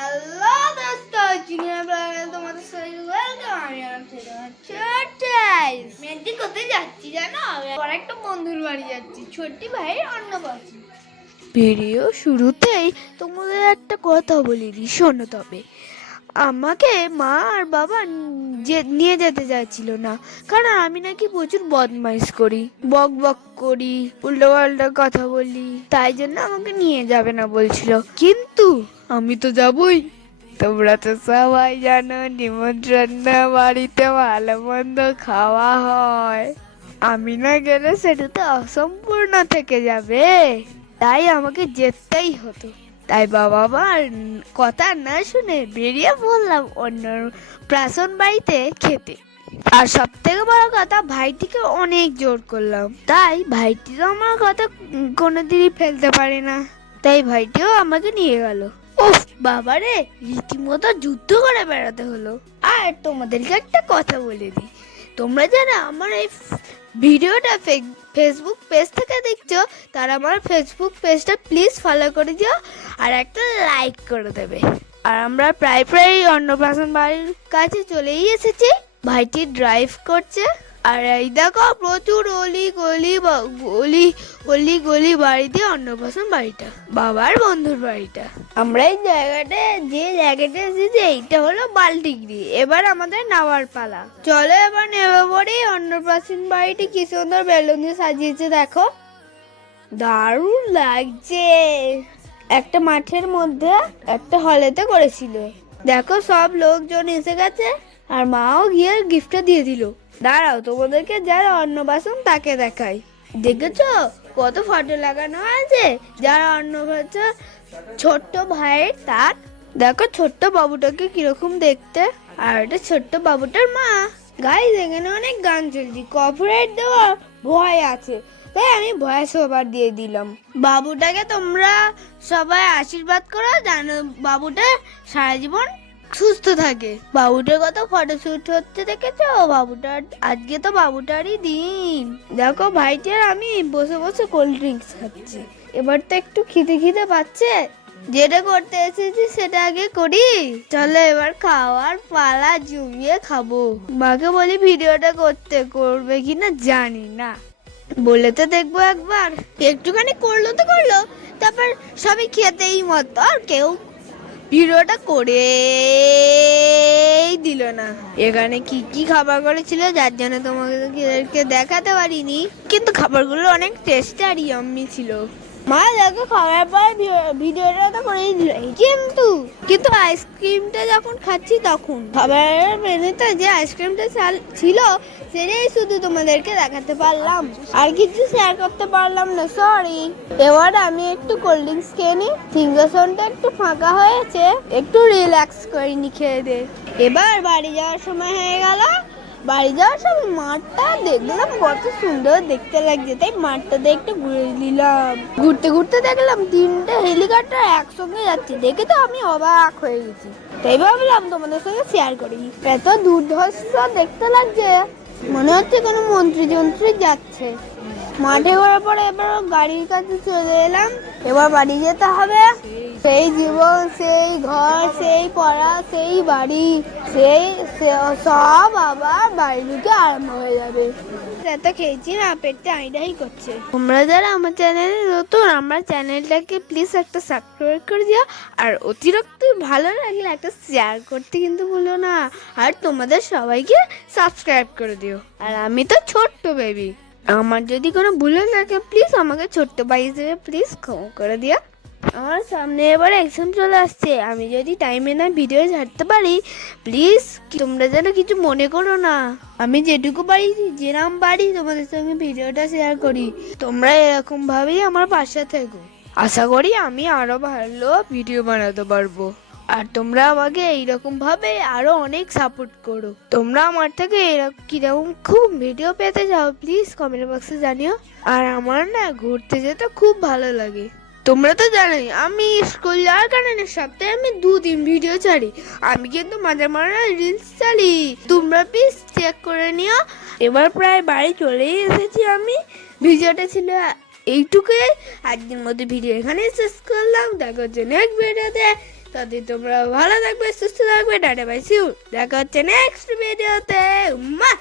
Hello দোস্ত চিংড়ি ব্লগে তোমাদের সবাই ওয়েলকাম আমি কোথায় যাচ্ছি জানো? আমার একটা বন্ধুর বাড়ি যাচ্ছি। ছোট্টি ভাইয়ের অন্য পাচ্ছি ভিডিও শুরুতেই তোমাদের একটা কথা বলি শোনো তবে। আমাকে মা আর বাবা যে, নিয়ে যেতে চাইছিল না। কারণ আমি নাকি প্রচুর বদমাইশ করি। বক বক করি, উল্টো পাল্টা কথা বলি। তাই জন্য আমাকে নিয়ে যাবে না বলছিল। কিন্তু আমি তো যাবই। তোমরা তো সবাই জানো, নিমন্ত্রণ বাড়িতে ভালো মন্দ খাওয়া হয়। আমি না গেলে সেটা তো অসম্পূর্ণ থেকে যাবে। তাই আমাকে যেতেই হতো। তাই বাবা মার কথা না শুনে বেরিয়ে পড়লাম অন্য প্রাসন বাড়িতে খেতে। আর সব থেকে বড় কথা, ভাইটিকে অনেক জোর করলাম। তাই ভাইটি তো আমার কথা কোনোদিনই ফেলতে পারে না। তাই ভাইটিও আমাকে নিয়ে গেল। উফ বাবারে রীতিমতো যুদ্ধ করে বেড়াতে হলো। আর তোমাদেরকে একটা কথা বলে দিই। তোমরা যারা আমার এই ভিডিওটা ফেসবুক পেজ থেকে দেখছ, তারা আমার ফেসবুক পেজটা প্লিজ ফলো করে দিও আর একটা লাইক করে দেবে। আর আমরা প্রায় প্রায় অন্নপ্রাশন বাড়ির কাছে চলেই এসেছি। ভাইটি ড্রাইভ করছে। আর এই দেখো প্রচুর অলি গলি গলি অলি গলি বাড়িতে অন্নপ্রাশন বাড়িটা, বাবার বন্ধুর বাড়িটা। আমরা এই জায়গাটা যে জায়গাটা এসেছি, এইটা হলো বালটিগড়ি। এবার আমাদের নামার পালা। চলো এবার নেমে পড়ি, অন্নপ্রাশন বাড়িটি কি সুন্দর বেলুন দিয়ে সাজিয়েছে, দেখো। দারুণ লাগছে। একটা মাঠের মধ্যে, একটা হলেতে করেছিল। দেখো সব লোকজন এসে গেছে। আর মাও গিয়ে গিফটটা দিয়ে দিল। দাঁড়াও, তোমাদেরকে যার অন্নবাসন তাকে দেখাই। দেখেছ? কত ফটো লাগানো আছে? যার অন্নবাসন ছোট্ট ভাইয়ের তার। দেখো, ছোট্ট বাবুটাকে কীরকম দেখতে। আর এটা ছোট্ট বাবুটার মা। গাইজ এখানে অনেক গান চলছে। কপিরাইট দেওয়ার ভয় আছে। তাই আমি ভয়েস ওভার দিয়ে দিলাম। বাবুটাকে তোমরা সবাই আশীর্বাদ করো। জানো বাবুটা সারা জীবন সুস্থ থাকে। বাবুটার কত ফটোশুট হচ্ছে দেখেছ? বাবুটার, আজকে তো বাবুটারই দিন। দেখো ভাইটার আমি বসে বসে কোল্ড ড্রিঙ্কস খাচ্ছি। এবার তো একটু খিদে খিদে পাচ্ছে। যেটা করতে এসেছি সেটা আগে করি। চলো এবার খাওয়ার পালা জমিয়ে খাব। মাকে বলি ভিডিওটা করতে করবে কিনা জানি না। বলে তো দেখব একবার। একটুখানি করল তো করল। তারপর সবাই খেতেই মতো। আর কেউ ভিডিওটা করে দিল না। এখানে কি কি খাবার করেছিল? যার জন্য তোমাকে দেখাতে পারিনি। কিন্তু খাবারগুলো অনেক টেস্টি আর ছিল। মা দেখো খাওয়ার পর ভিডিওটা তো করেই দিল কিন্তু কিন্তু আইসক্রিমটা যখন খাচ্ছি তখন। খাবারের মেনুতে যে আইসক্রিমটা ছিল সেটাই শুধু তোমাদেরকে দেখাতে পারলাম। আর কিছু শেয়ার করতে পারলাম না সরি এবার আমি একটু কোল্ড ড্রিঙ্কস খেয়ে নিই। সিংহাসনটা একটু ফাঁকা হয়েছে। একটু রিল্যাক্স করিনি খেয়ে দে এবার বাড়ি যাওয়ার সময় হয়ে গেল। বাড়ি যাওয়ার সময় মাঠটা দেখলাম, কত সুন্দর দেখতে লাগছে। তাই মাঠটাতে একটু ঘুরে নিলাম। ঘুরতে ঘুরতে দেখলাম তিনটে হেলিকপ্টার একসঙ্গে যাচ্ছে। দেখে তো আমি অবাক হয়ে গেছি। তাই ভাবলাম তোমাদের সঙ্গে শেয়ার করি। এত দুর্ধর্ষ দেখতে লাগছে। মনে হচ্ছে কোনো মন্ত্রী যন্ত্রী যাচ্ছে। মাঠে ঘোরার পরে এবার গাড়ির কাছে চলে এলাম। এবার বাড়ি যেতে হবে। সেই জীবন, সেই ঘর, সেই পড়া, সেই বাড়ি, সেই সব আবার বাড়ি ঢুকে আরম্ভ হয়ে যাবে। এত খেয়েছি না, পেটটা আইডাই করছে। তোমরা যারা আমার চ্যানেলে নতুন, আমার চ্যানেলটাকে প্লিজ একটা সাবস্ক্রাইব করে দিও। আর অতিরিক্ত ভালো লাগলে একটা শেয়ার করতে কিন্তু ভুলো না। আর তোমাদের সবাইকে সাবস্ক্রাইব করে দিও। আর আমি তো ছোট্ট বেবি আমার যদি কোনো ভুলে থাকে প্লিজ আমাকে ছোট্ট ভাই হিসেবে প্লিজ ক্ষমা করে দিও। আমার সামনে এবার এক্সাম চলে আসছে। আমি যদি টাইমে না ভিডিও ছাড়তে পারি প্লিজ তোমরা যেন কিছু মনে করো না। আমি যেটুকু পারি যেরাম পারি তোমাদের সঙ্গে ভিডিওটা শেয়ার করি। তোমরা এরকমভাবেই আমার পাশে থেকো। আশা করি আমি আরও ভালো ভিডিও বানাতে পারব। আর তোমরা আমাকে এইরকম ভাবে আরও অনেক সাপোর্ট করো। তোমরা আমার থেকে এরকম কীরকম খুব ভিডিও পেতে চাও প্লিজ কমেন্ট বক্সে জানিও। আর আমার না ঘুরতে যেতে খুব ভালো লাগে। তোমরা তো জানোই, আমি স্কুল যাওয়ার কারণে সপ্তাহে আমি দু তিন ভিডিও ছাড়ি। আমি কিন্তু মাঝে মাঝে রিলস চালি তোমরা প্লিজ চেক করে নিও। এবার প্রায় বাড়ি চলেই এসেছি আমি। ভিডিওটা ছিল এইটুকুই। আজকের মতো ভিডিও এখানে শেষ করলাম। দেখো হচ্ছে নেক্সট ভিডিওতে তাতে তোমরা ভালো থাকবে সুস্থ থাকবে টাটা বাই সিউ দেখা হচ্ছে নেক্সট ভিডিওতে মা